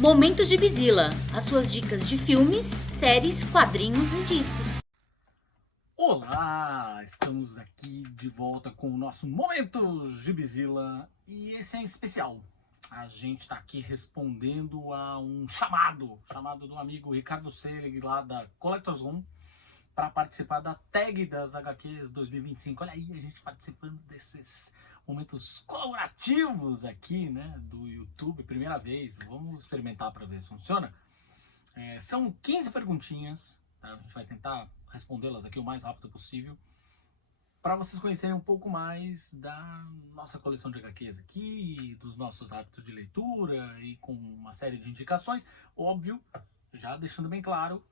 Momentos de Bizila, as suas dicas de filmes, séries, quadrinhos e discos. Olá, estamos aqui de volta com o nosso Momentos de Bizila e esse é em especial. A gente está aqui respondendo a um chamado do amigo Ricardo Selig lá da Collectors Room para participar da tag das HQs 2025. Olha aí, a gente participando desses momentos colaborativos aqui, né, do YouTube, primeira vez. Vamos experimentar para ver se funciona. São 15 perguntinhas, tá? A gente vai tentar respondê-las aqui o mais rápido possível, para vocês conhecerem um pouco mais da nossa coleção de HQs aqui, dos nossos hábitos de leitura e com uma série de indicações. Óbvio, já deixando bem claro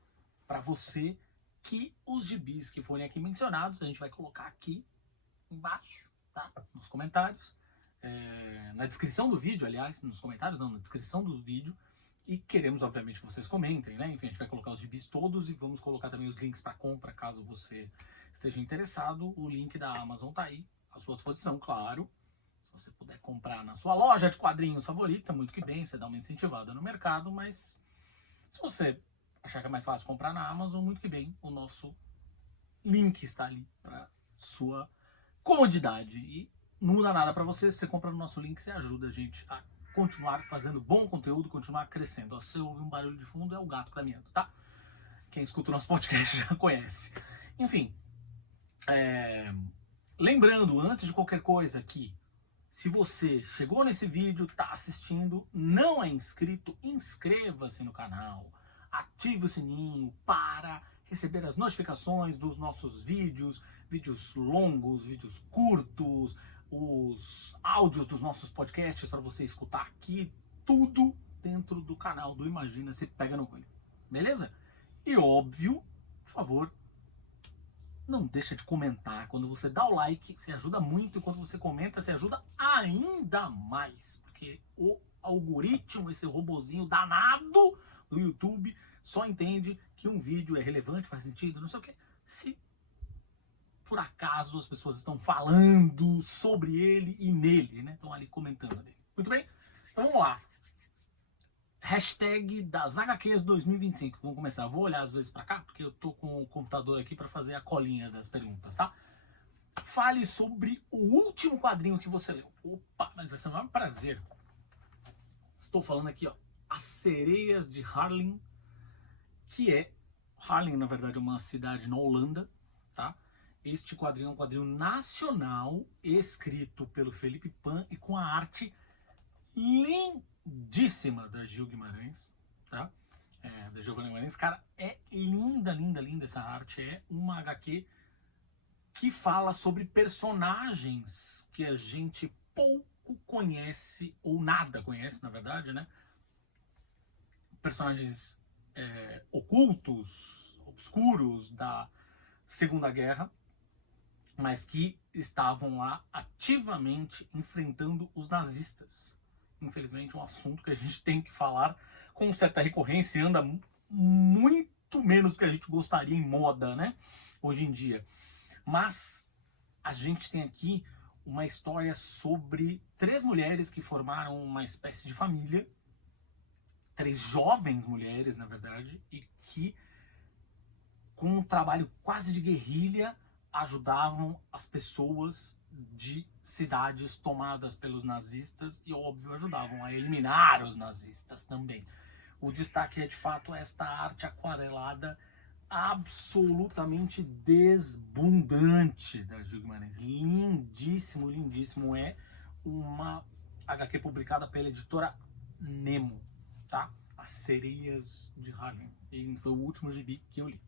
para você que os gibis que forem aqui mencionados, a gente vai colocar aqui embaixo, tá? Nos comentários, na descrição do vídeo, aliás, nos comentários não, na descrição do vídeo. E queremos, obviamente, que vocês comentem, né? Enfim, a gente vai colocar os gibis todos e vamos colocar também os links para compra, caso você esteja interessado. O link da Amazon tá aí, à sua disposição, claro. Se você puder comprar na sua loja de quadrinhos favorita, muito que bem, você dá uma incentivada no mercado, mas se você achar que é mais fácil comprar na Amazon, muito que bem, o nosso link está ali para sua comodidade. E não muda nada para você, se você compra no nosso link, você ajuda a gente a continuar fazendo bom conteúdo, continuar crescendo. Se você ouve um barulho de fundo, é o gato caminhando, tá? Quem escuta o nosso podcast já conhece. Enfim, lembrando, antes de qualquer coisa, que se você chegou nesse vídeo, tá assistindo, não é inscrito, inscreva-se no canal, ative o sininho para receber as notificações dos nossos vídeos, vídeos longos, vídeos curtos, os áudios dos nossos podcasts para você escutar aqui, tudo dentro do canal do Imagina Se Pega no Olho, beleza? E óbvio, por favor, não deixa de comentar. Quando você dá o like, você ajuda muito, e quando você comenta, você ajuda ainda mais, porque o algoritmo, esse robozinho danado do YouTube, só entende que um vídeo é relevante, faz sentido, não sei o que, se por acaso as pessoas estão falando sobre ele e nele, né? Estão ali comentando nele. Muito bem? Então vamos lá. Hashtag das HQs 2025. Vamos começar. Vou olhar às vezes para cá, porque eu tô com o computador aqui para fazer a colinha das perguntas, tá? Fale sobre o último quadrinho que você leu. Opa, mas vai ser um enorme prazer. Estou falando aqui, ó, As Sereias de Haarlem, que é... Haarlem, na verdade, é uma cidade na Holanda, tá? Este quadrinho é um quadrinho nacional, escrito pelo Felipe Pan e com a arte lindíssima da Gil Guimarães, tá? Da Giovanna Guimarães. Cara, é linda, linda, linda essa arte. É uma HQ que fala sobre personagens que a gente pouco conhece, ou nada conhece, na verdade, né? Personagens ocultos, obscuros da Segunda Guerra, mas que estavam lá ativamente enfrentando os nazistas. Infelizmente, um assunto que a gente tem que falar com certa recorrência e anda muito menos do que a gente gostaria em moda, né? Hoje em dia. Mas a gente tem aqui uma história sobre 3 mulheres que formaram uma espécie de família, 3 jovens mulheres, na verdade, e que, com um trabalho quase de guerrilha, ajudavam as pessoas de cidades tomadas pelos nazistas e, óbvio, ajudavam a eliminar os nazistas também. O destaque é, de fato, esta arte aquarelada absolutamente desbundante da Gil Guimarães. Lindíssimo, lindíssimo. É uma HQ publicada pela editora Nemo, tá? As Sereias de Haarlem. E foi o último gibi que eu li.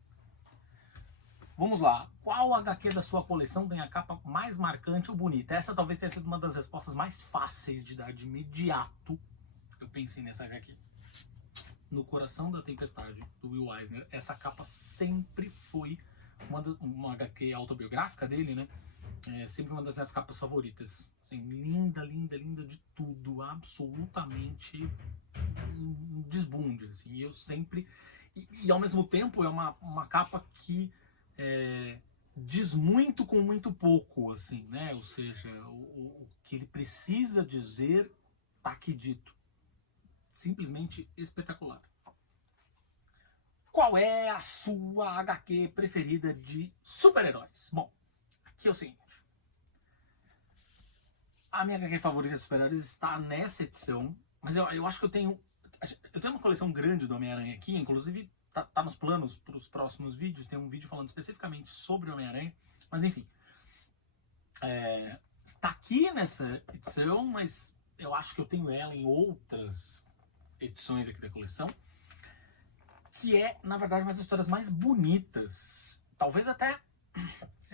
Vamos lá. Qual HQ da sua coleção tem a capa mais marcante ou bonita? Essa talvez tenha sido uma das respostas mais fáceis de dar de imediato. Eu pensei nessa HQ. No Coração da Tempestade, do Will Eisner. Essa capa sempre foi uma HQ autobiográfica dele, né? Sempre uma das minhas capas favoritas. Assim, linda, linda, linda de tudo. Absolutamente um desbunde. Assim. E eu sempre... E ao mesmo tempo é uma capa que diz muito com muito pouco, assim, né? Ou seja, o que ele precisa dizer tá aqui dito. simplesmente espetacular. Qual é a sua HQ preferida de super-heróis? Bom, aqui é o seguinte. A minha HQ favorita de super-heróis está nessa edição, mas eu acho que eu tenho uma coleção grande do Homem-Aranha aqui, inclusive tá nos planos para os próximos vídeos, tem um vídeo falando especificamente sobre o Homem-Aranha, mas enfim. Está aqui nessa edição, mas eu acho que eu tenho ela em outras edições aqui da coleção, que é, na verdade, uma das histórias mais bonitas. Talvez até...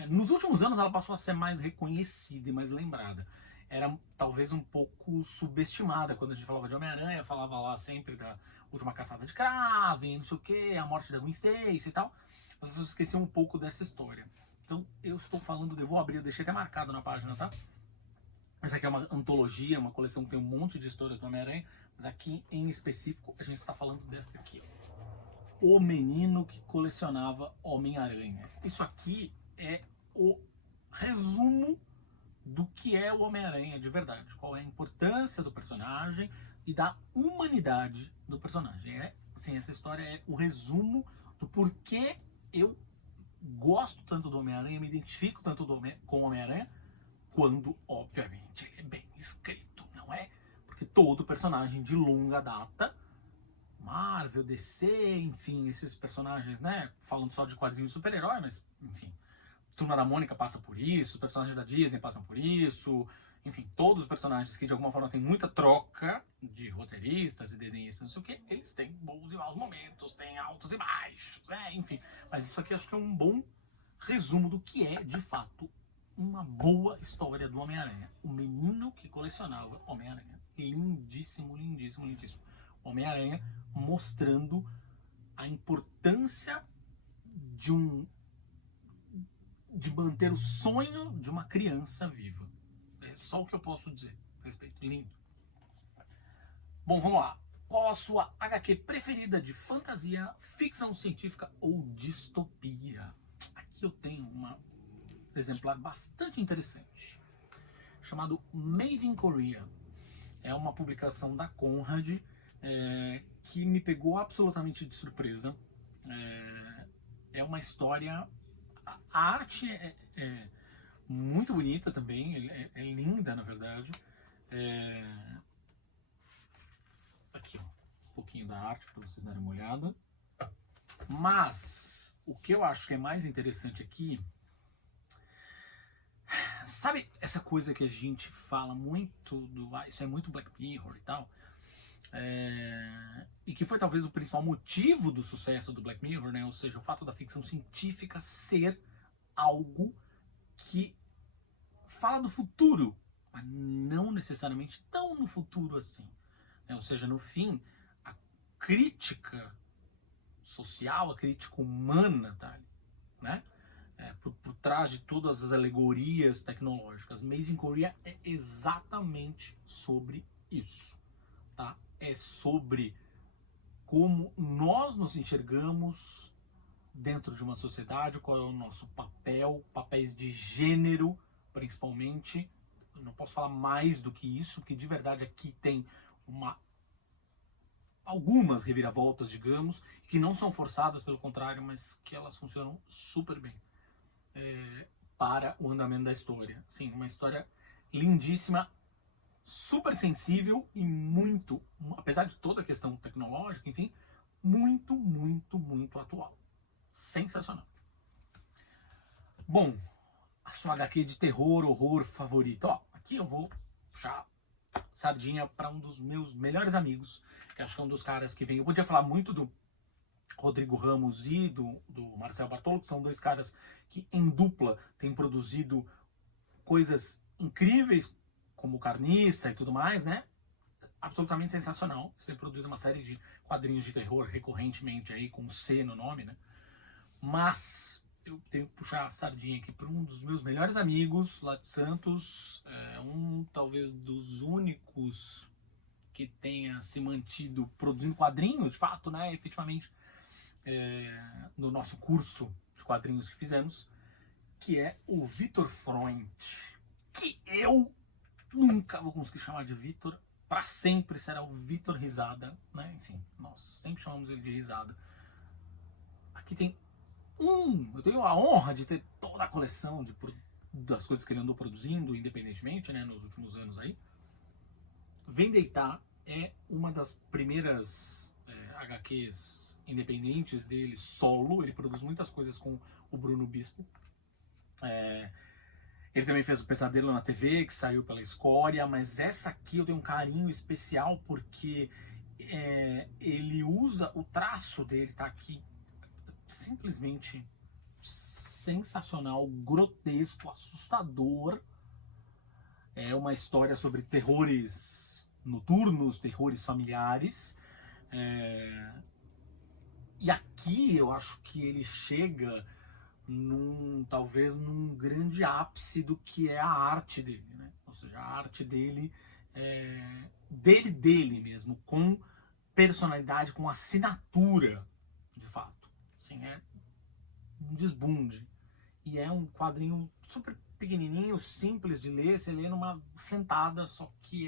nos últimos anos ela passou a ser mais reconhecida e mais lembrada. Era talvez um pouco subestimada quando a gente falava de Homem-Aranha, falava lá sempre da última caçada de Kraven, não sei o que, a morte da Gwen Stacy e tal. As pessoas esqueciam um pouco dessa história. Então eu estou falando, eu vou abrir, eu deixei até marcado na página, tá? Essa aqui é uma antologia, uma coleção que tem um monte de histórias do Homem-Aranha, mas aqui em específico a gente está falando desta aqui, ó. O menino que colecionava Homem-Aranha. Isso aqui é o resumo do que é o Homem-Aranha de verdade. Qual é a importância do personagem e da humanidade do personagem. Assim, essa história é o resumo do porquê eu gosto tanto do Homem-Aranha, me identifico tanto com o Homem-Aranha, quando, obviamente, ele é bem escrito, não é? Porque todo personagem de longa data, Marvel, DC, enfim, esses personagens, né? Falando só de quadrinhos de super-herói, mas, enfim, Turma da Mônica passa por isso, os personagens da Disney passam por isso, enfim, todos os personagens que de alguma forma tem muita troca de roteiristas e desenhistas, não sei o que, eles têm bons e maus momentos, têm altos e baixos, né? Enfim. Mas isso aqui acho que é um bom resumo do que é, de fato, uma boa história do Homem-Aranha. O menino que colecionava Homem-Aranha. Lindíssimo, lindíssimo, lindíssimo. Homem-Aranha mostrando a importância de manter o sonho de uma criança viva. É só o que eu posso dizer a respeito. Lindo. Bom, vamos lá. Qual a sua HQ preferida de fantasia, ficção científica ou distopia? Aqui eu tenho um exemplar bastante interessante, chamado Made in Korea. É uma publicação da Conrad, que me pegou absolutamente de surpresa. É uma história... A arte é muito bonita também, é linda, na verdade. Aqui, ó, um pouquinho da arte para vocês darem uma olhada. Mas o que eu acho que é mais interessante aqui, sabe essa coisa que a gente fala muito isso é muito Black Mirror e tal, e que foi talvez o principal motivo do sucesso do Black Mirror, né? Ou seja, o fato da ficção científica ser algo que fala do futuro, mas não necessariamente tão no futuro assim, né? Ou seja, no fim, a crítica social, a crítica humana tá ali, né? Por trás de todas as alegorias tecnológicas. Made in Korea é exatamente sobre isso, tá? É sobre como nós nos enxergamos dentro de uma sociedade, qual é o nosso papel, papéis de gênero, principalmente. Eu não posso falar mais do que isso, porque de verdade aqui tem algumas reviravoltas, digamos, que não são forçadas, pelo contrário, mas que elas funcionam super bem para o andamento da história. Sim, uma história lindíssima, super sensível e muito, apesar de toda a questão tecnológica, enfim, muito, muito, muito atual. Sensacional. Bom, a sua HQ de terror, horror favorito. Ó, aqui eu vou puxar sardinha para um dos meus melhores amigos, que acho que é um dos caras que vem. Eu podia falar muito do Rodrigo Ramos e do Marcel Bartolo, que são dois caras que em dupla têm produzido coisas incríveis, como Carniça e tudo mais, né? Absolutamente sensacional. Eles têm produzido uma série de quadrinhos de terror recorrentemente aí, com C no nome, né? Mas eu tenho que puxar a sardinha aqui para um dos meus melhores amigos lá de Santos, talvez dos únicos que tenha se mantido produzindo quadrinhos, de fato, né, efetivamente, no nosso curso de quadrinhos que fizemos, que é o Vitor Freund, que eu nunca vou conseguir chamar de Vitor para sempre será o Vitor Risada, né? Enfim, nós sempre chamamos ele de Risada. Aqui tem eu tenho a honra de ter toda a coleção das coisas que ele andou produzindo, independentemente, né, nos últimos anos aí. Vem Deitar é uma das primeiras HQs independentes dele, solo. Ele produz muitas coisas com o Bruno Bispo. Ele também fez o Pesadelo na TV, que saiu pela Escória, mas essa aqui eu tenho um carinho especial porque ele usa o traço dele, tá aqui, simplesmente sensacional, grotesco, assustador. É uma história sobre terrores noturnos, terrores familiares. E aqui eu acho que ele chega talvez num grande ápice do que é a arte dele, né? Ou seja, a arte dele dele mesmo, com personalidade, com assinatura, de fato. Assim, é um desbunde. E é um quadrinho super pequenininho, simples de ler, você lê numa sentada, só que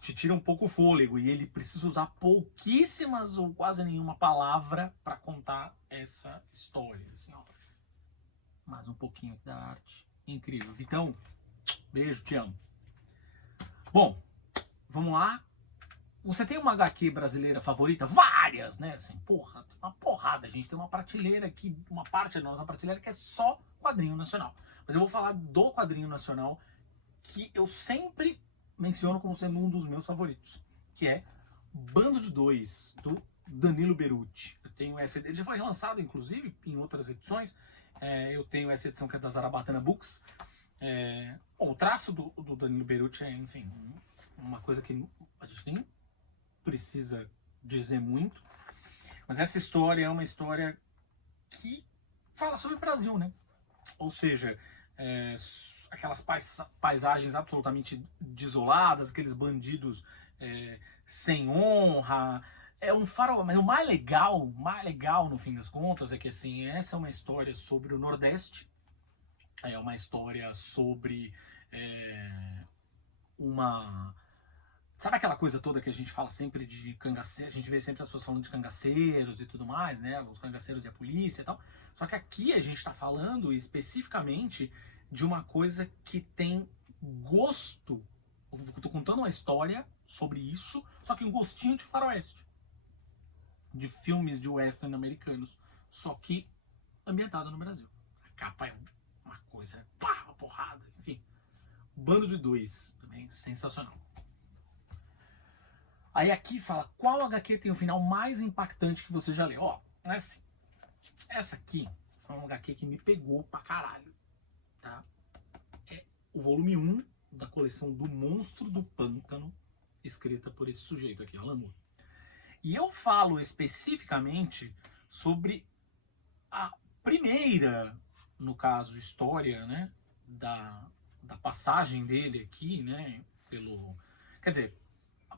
te tira um pouco o fôlego, e ele precisa usar pouquíssimas ou quase nenhuma palavra para contar essa história. Assim, ó. Mais um pouquinho aqui da arte. Incrível. Vitão, beijo, te amo. Bom, vamos lá. Você tem uma HQ brasileira favorita? Várias, né? Assim, porra, tem uma porrada. A gente tem uma prateleira aqui, uma parte da nossa prateleira que é só quadrinho nacional. Mas eu vou falar do quadrinho nacional que eu sempre menciono como sendo um dos meus favoritos, que é Bando de Dois, do Danilo Beruti. Eu tenho essa, ele já foi relançado, inclusive, em outras edições. Eu tenho essa edição que é da Zarabatana Books. Bom, o traço do Danilo Beruti é, enfim, uma coisa que a gente nem precisa dizer muito, mas essa história é uma história que fala sobre o Brasil, né? Ou seja, aquelas paisagens absolutamente desoladas, aqueles bandidos sem honra. É um farol, mas o mais legal no fim das contas é que assim, essa é uma história sobre o Nordeste, é uma história sobre sabe aquela coisa toda que a gente fala sempre de cangaceiro, a gente vê sempre as pessoas falando de cangaceiros e tudo mais, né? Os cangaceiros e a polícia e tal. Só que aqui a gente está falando especificamente de uma coisa que tem gosto. Eu tô contando uma história sobre isso, só que um gostinho de faroeste. De filmes de western americanos. Só que ambientado no Brasil. A capa é uma coisa, uma porrada, enfim. Bando de Dois, também sensacional. Aí aqui fala, qual HQ tem o final mais impactante que você já leu? Ó, assim, essa aqui foi uma HQ que me pegou pra caralho, tá? É o volume 1 da coleção do Monstro do Pântano, escrita por esse sujeito aqui, Alan Moore. E eu falo especificamente sobre a primeira, no caso, história, né, da passagem dele aqui, né, quer dizer,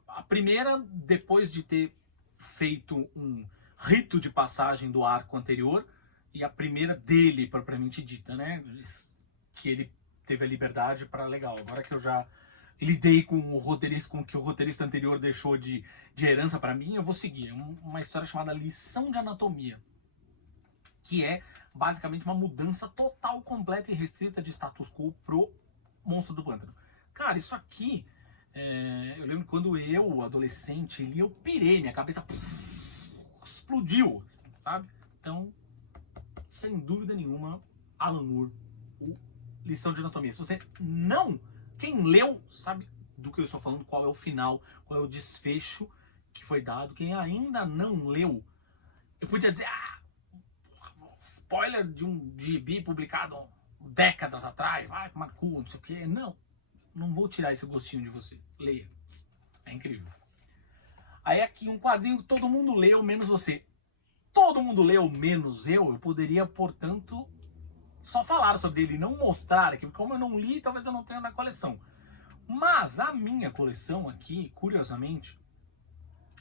a primeira, depois de ter feito um rito de passagem do arco anterior, e a primeira dele, propriamente dita, né? Que ele teve a liberdade para, legal, agora que eu já lidei com o roteirista, com o que o roteirista anterior deixou de herança para mim, eu vou seguir. Uma história chamada Lição de Anatomia, que é basicamente uma mudança total, completa e restrita de status quo pro Monstro do Pântano. Cara, isso aqui... eu lembro que quando eu, adolescente, li, eu pirei, minha cabeça explodiu, sabe? Então, sem dúvida nenhuma, Alan Moore, o Lição de Anatomia. Se você não, quem leu, sabe do que eu estou falando, qual é o final, qual é o desfecho que foi dado. Quem ainda não leu, eu podia dizer, spoiler de um gibi publicado décadas atrás, vai tomar cu, não sei o que. Não vou tirar esse gostinho de você. Leia. É incrível. Aí aqui um quadrinho que todo mundo leu, menos você. Todo mundo leu, menos eu. Eu poderia, portanto, só falar sobre ele e não mostrar aqui. Porque como eu não li, talvez eu não tenha na coleção. Mas a minha coleção aqui, curiosamente,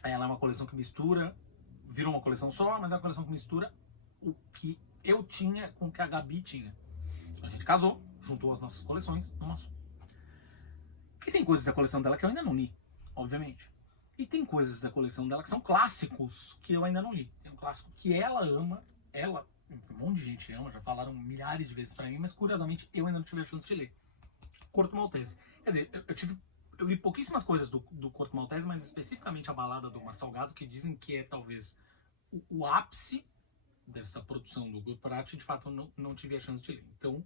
ela é uma coleção que mistura... Virou uma coleção só, mas é uma coleção que mistura o que eu tinha com o que a Gabi tinha. A gente casou, juntou as nossas coleções numa só. E tem coisas da coleção dela que eu ainda não li, obviamente. E tem coisas da coleção dela que são clássicos que eu ainda não li. Tem um clássico que ela ama, um monte de gente ama, já falaram milhares de vezes pra mim, mas curiosamente eu ainda não tive a chance de ler. Corto Maltese. Quer dizer, eu li pouquíssimas coisas do Corto Maltese, mas especificamente a balada do Mar Salgado, que dizem que é talvez o ápice dessa produção do Guy Pratt, de fato eu não tive a chance de ler. Então,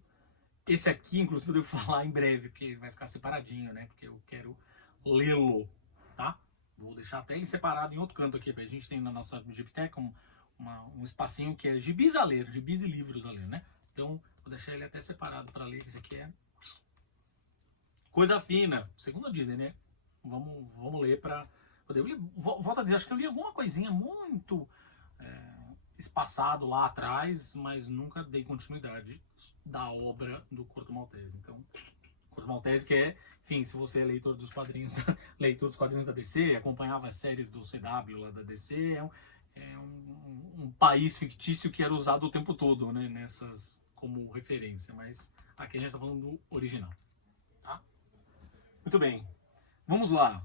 esse aqui, inclusive, eu devo falar em breve, porque vai ficar separadinho, né? Porque eu quero lê-lo, tá? Vou deixar até ele separado em outro canto aqui. A gente tem na nossa Gibiteca um espacinho que é gibis a ler, gibis e livros a ler, né? Então, vou deixar ele até separado para ler. Esse aqui é coisa fina, segundo dizem, né? Vamos ler para poder. Volto a dizer, acho que eu li alguma coisinha muito espaçado lá atrás, mas nunca dei continuidade da obra do Corto Maltese. Então, Corto Maltese que é, enfim, se você é leitor dos quadrinhos, leitor dos quadrinhos da DC, acompanhava as séries do CW lá da DC, é um país fictício que era usado o tempo todo, né, nessas como referência, mas aqui a gente está falando do original, tá? Muito bem, vamos lá.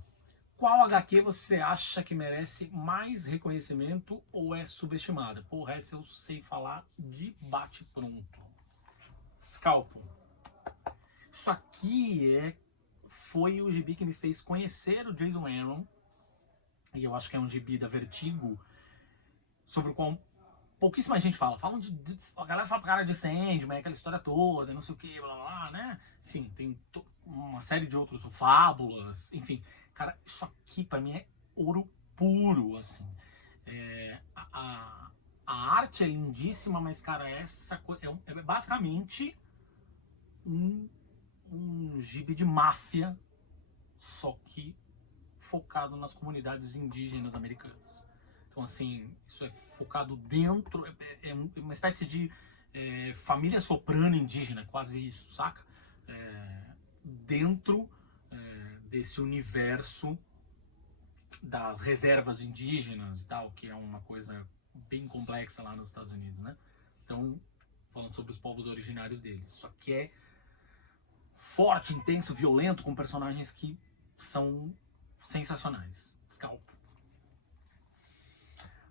Qual HQ você acha que merece mais reconhecimento ou é subestimada? Porra, essa eu sei falar de bate-pronto. Scalpo. Isso aqui foi o gibi que me fez conhecer o Jason Aaron. E eu acho que é um gibi da Vertigo, sobre o qual pouquíssima gente fala. A galera fala pra cara de Sandman, aquela história toda, não sei o que, blá blá, né? Enfim, tem uma série de outros, Fábulas, enfim. Cara, isso aqui pra mim é ouro puro, assim. A arte é lindíssima, mas, cara, essa coisa é basicamente um gibi de máfia, só que focado nas comunidades indígenas americanas. Então, assim, isso é focado dentro, é uma espécie de família soprano indígena, quase isso, saca? Dentro desse universo das reservas indígenas e tal, que é uma coisa bem complexa lá nos Estados Unidos, né? Então, falando sobre os povos originários deles. Só que é forte, intenso, violento, com personagens que são sensacionais. Scalpo.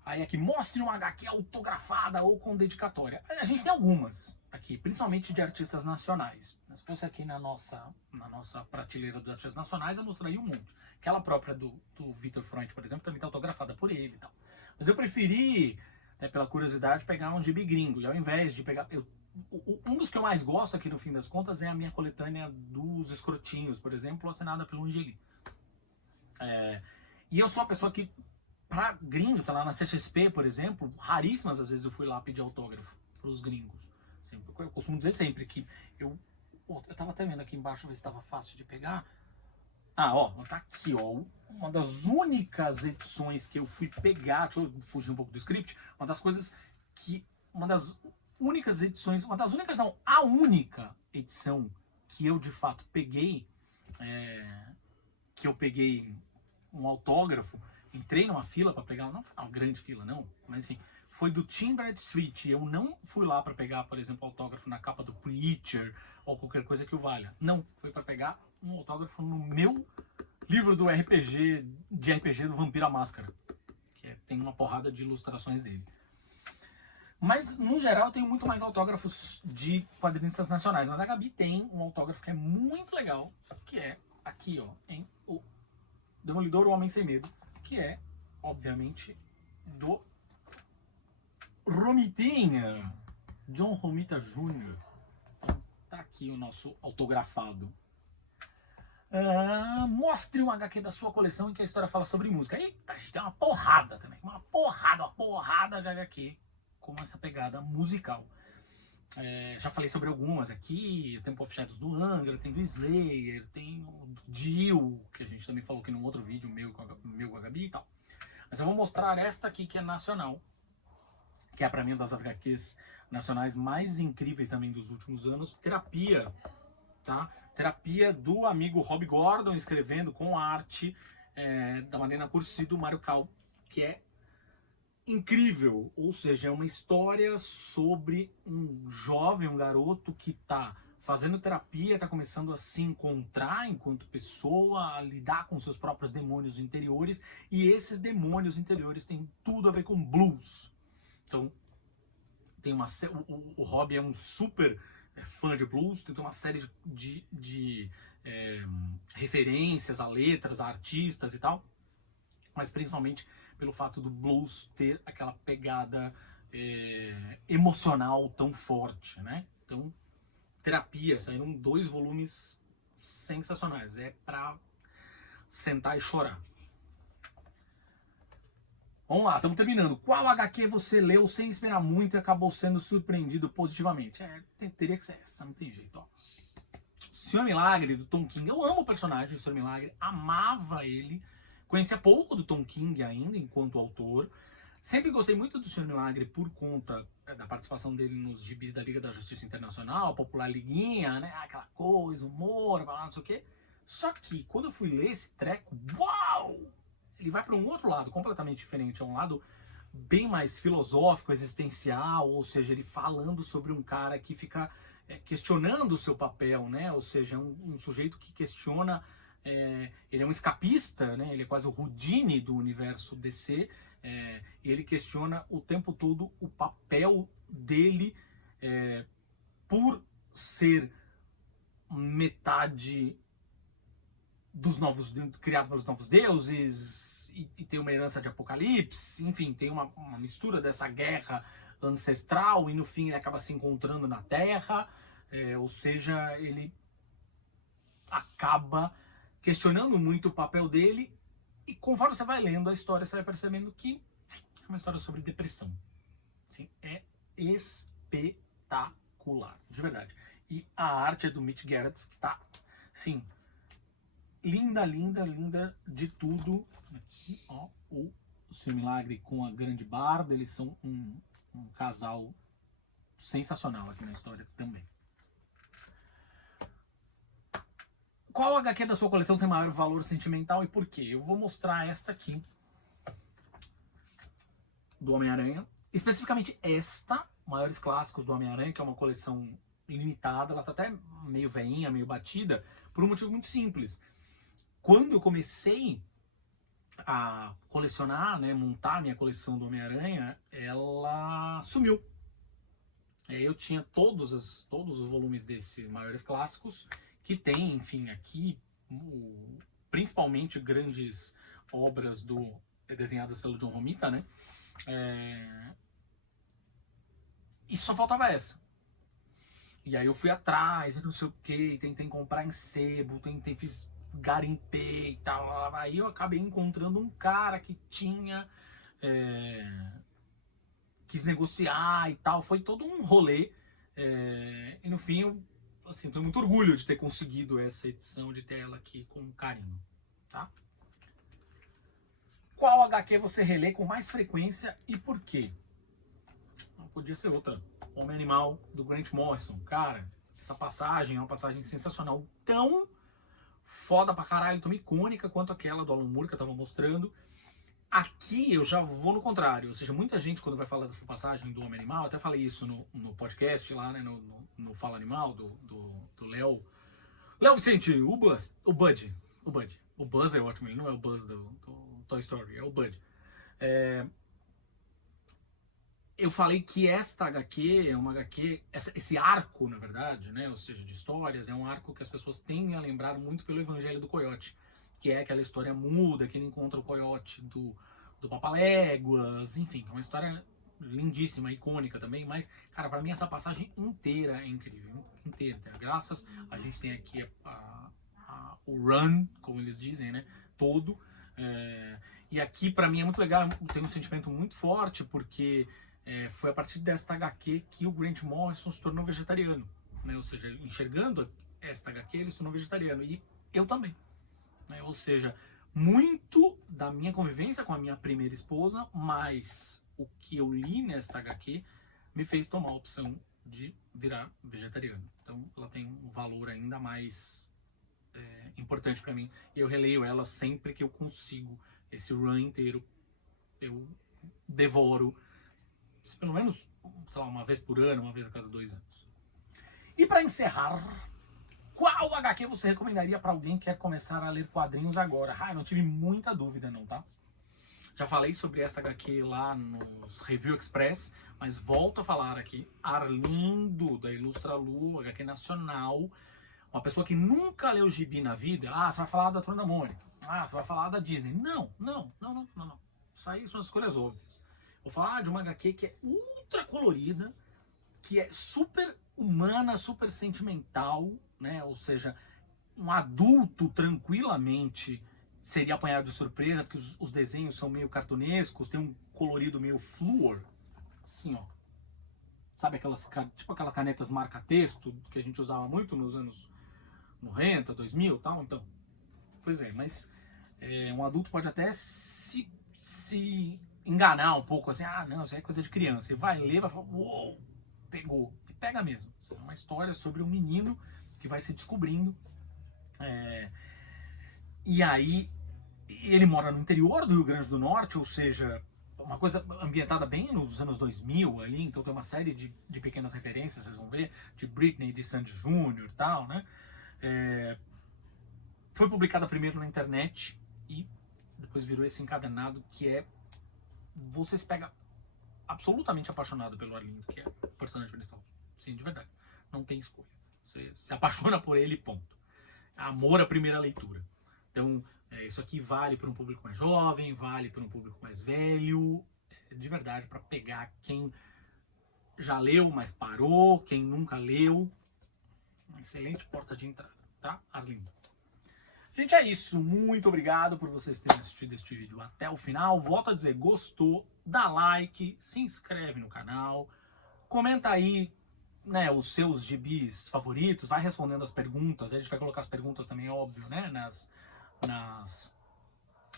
Aí aqui, mostre uma HQ autografada ou com dedicatória. A gente tem algumas aqui, principalmente de artistas nacionais. Se fosse aqui na nossa prateleira dos artistas nacionais, eu mostraria um monte. Aquela própria do Vitor Freund, por exemplo, também está autografada por ele e tal. Mas eu preferi, né, pela curiosidade, pegar um gibi gringo. E ao invés de pegar... um dos que eu mais gosto aqui, no fim das contas, é a minha coletânea dos Escrotinhos, por exemplo, assinada pelo Angeli. E eu sou uma pessoa que, para gringos, sei lá, na CXP, por exemplo, raríssimas às vezes eu fui lá pedir autógrafo para os gringos. Sempre, eu costumo dizer sempre que eu tava até vendo aqui embaixo, ver se estava fácil de pegar. Tá aqui, ó. Uma das únicas edições que eu fui pegar, deixa eu fugir um pouco do script, uma das únicas edições, a única edição que eu de fato peguei, um autógrafo, entrei numa fila para pegar, não foi uma grande fila não, mas enfim, foi do Timber Street. Eu não fui lá para pegar, por exemplo, autógrafo na capa do Preacher ou qualquer coisa que o valha. Não, foi para pegar um autógrafo no meu livro do RPG do Vampiro à Máscara, que tem uma porrada de ilustrações dele. Mas, no geral, eu tenho muito mais autógrafos de quadrinistas nacionais. Mas a Gabi tem um autógrafo que é muito legal, que é aqui, ó, em O Demolidor, o Homem Sem Medo, que é, obviamente, do Romitinha, John Romita Jr. Então, tá aqui o nosso autografado. Mostre um HQ da sua coleção em que a história fala sobre música. Eita, a gente tem uma porrada também. Uma porrada de HQ com essa pegada musical. Já falei sobre algumas aqui. Temple of Shadows do Angra, tem do Slayer, tem o do Dio, que a gente também falou aqui num outro vídeo meu com a Gabi e tal. Mas eu vou mostrar esta aqui, que é nacional, que é pra mim uma das HQs nacionais mais incríveis também dos últimos anos. Terapia, tá? Terapia do amigo Rob Gordon, escrevendo com arte da Marina Cursi e do Mário Cal, que é incrível. Ou seja, é uma história sobre um jovem, um garoto que está fazendo terapia, tá começando a se encontrar enquanto pessoa, a lidar com seus próprios demônios interiores, e esses demônios interiores têm tudo a ver com blues. Então, tem o Robbie é um super fã de blues, tem uma série de referências a letras, a artistas e tal, mas principalmente pelo fato do blues ter aquela pegada emocional tão forte, né? Então, terapia, saíram 2 volumes sensacionais, é pra sentar e chorar. Vamos lá, estamos terminando. Qual HQ você leu sem esperar muito e acabou sendo surpreendido positivamente? Teria que ser essa, não tem jeito, ó. Senhor Milagre, do Tom King. Eu amo o personagem do Senhor Milagre, amava ele. Conhecia pouco do Tom King ainda, enquanto autor. Sempre gostei muito do Senhor Milagre por conta da participação dele nos gibis da Liga da Justiça Internacional, a popular liguinha, né? Aquela coisa, humor, não sei o quê. Só que, quando eu fui ler esse treco, uau! Ele vai para um outro lado, completamente diferente. É um lado bem mais filosófico, existencial, ou seja, ele falando sobre um cara que fica questionando o seu papel, né? Ou seja, um sujeito que questiona, ele é um escapista, né? Ele é quase o Houdini do universo DC, e ele questiona o tempo todo o papel dele por ser metade criado pelos novos deuses, e tem uma herança de Apocalipse, enfim, tem uma mistura dessa guerra ancestral, e no fim ele acaba se encontrando na Terra, ou seja, ele acaba questionando muito o papel dele, e conforme você vai lendo a história, você vai percebendo que é uma história sobre depressão. Assim, é espetacular, de verdade. E a arte é do Mitch Gerrits, que tá, assim, linda, linda, linda de tudo. Aqui, ó, o Senhor Milagre com a Grande Barda. Eles são um casal sensacional aqui na história também. Qual HQ da sua coleção tem maior valor sentimental e por quê? Eu vou mostrar esta aqui, do Homem-Aranha. Especificamente esta, Maiores Clássicos do Homem-Aranha, que é uma coleção limitada. Ela tá até meio veinha, meio batida, por um motivo muito simples. Quando eu comecei a colecionar, né, montar minha coleção do Homem-Aranha, ela sumiu. Eu tinha todos os volumes desse Maiores Clássicos, que tem, enfim, aqui, principalmente grandes obras desenhadas pelo John Romita, né? E só faltava essa. E aí eu fui atrás, e não sei o que, tentei comprar em sebo, fiz garimpei e tal. Aí eu acabei encontrando um cara que tinha, quis negociar e tal. Foi todo um rolê. E no fim eu tenho muito orgulho de ter conseguido essa edição, de ter ela aqui com carinho, tá? Qual HQ você relê com mais frequência e por quê? Não podia ser outra. Homem Animal, do Grant Morrison. Cara, essa passagem é uma passagem sensacional, tão foda pra caralho, tão icônica quanto aquela do Alan Moore que eu tava mostrando. Aqui eu já vou no contrário, ou seja, muita gente quando vai falar dessa passagem do Homem Animal, até falei isso no podcast lá, né, no Fala Animal, do Léo Vicente, o Bud. O Buzz é ótimo, ele não é o Buzz do Toy Story, é o Bud. Eu falei que esta HQ é uma HQ, esse arco, na verdade, né, ou seja, de histórias, é um arco que as pessoas tendem a lembrar muito pelo Evangelho do Coiote, que é aquela história muda, que ele encontra o coiote do Papaléguas, enfim, é uma história lindíssima, icônica também, mas, cara, pra mim essa passagem inteira é incrível, inteira. Graças, a gente tem aqui o run, como eles dizem, né, todo, e aqui pra mim é muito legal, tem um sentimento muito forte, porque foi a partir desta HQ que o Grant Morrison se tornou vegetariano, né, ou seja, enxergando esta HQ ele se tornou vegetariano, e eu também. Ou seja, muito da minha convivência com a minha primeira esposa, mas o que eu li nesta HQ me fez tomar a opção de virar vegetariano. Então ela tem um valor ainda mais importante para mim. E eu releio ela sempre que eu consigo. Esse run inteiro eu devoro, pelo menos, sei lá, uma vez por ano, uma vez a cada 2 anos. E para encerrar, qual HQ você recomendaria para alguém que quer começar a ler quadrinhos agora? Ah, eu não tive muita dúvida não, tá? Já falei sobre essa HQ lá nos Review Express, mas volto a falar aqui. Arlindo, da Ilustra Lu, HQ nacional. Uma pessoa que nunca leu gibi na vida. Ah, você vai falar da Turma da Mônica. Ah, você vai falar da Disney. Não. Isso aí são as escolhas óbvias. Vou falar de uma HQ que é ultra colorida, que é super humana, super sentimental, né? Ou seja, um adulto tranquilamente seria apanhado de surpresa, porque os desenhos são meio cartunescos, tem um colorido meio fluor, assim, ó. Sabe aquelas, tipo aquelas canetas marca-texto que a gente usava muito nos anos 90, 2000 e tal? Então, pois é, mas um adulto pode até se enganar um pouco, assim, ah, não, isso é coisa de criança. Ele vai ler, vai falar, uou, pegou. E pega mesmo. É uma história sobre um menino que vai se descobrindo. E aí, ele mora no interior do Rio Grande do Norte, ou seja, uma coisa ambientada bem nos anos 2000 ali, então tem uma série de pequenas referências, vocês vão ver, de Britney, de Sandy Jr. e tal, né? Foi publicada primeiro na internet e depois virou esse encadernado que é... Você se pega absolutamente apaixonado pelo Arlindo, que é o personagem principal. Sim, de verdade. Não tem escolha. Você se apaixona por ele, ponto. Amor à primeira leitura. Então, isso aqui vale para um público mais jovem, vale para um público mais velho, de verdade, para pegar quem já leu, mas parou, quem nunca leu. Uma excelente porta de entrada, tá, Arlindo? Gente, é isso. Muito obrigado por vocês terem assistido este vídeo até o final. Volto a dizer, gostou, dá like, se inscreve no canal, comenta aí, né, os seus gibis favoritos, vai respondendo as perguntas. A gente vai colocar as perguntas também, óbvio, né,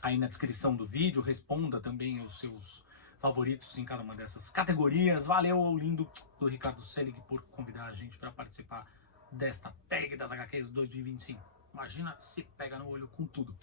aí na descrição do vídeo. Responda também os seus favoritos em cada uma dessas categorias. Valeu ao lindo do Ricardo Selig por convidar a gente para participar desta tag das HQs 2025. Imagina se pega no olho com tudo.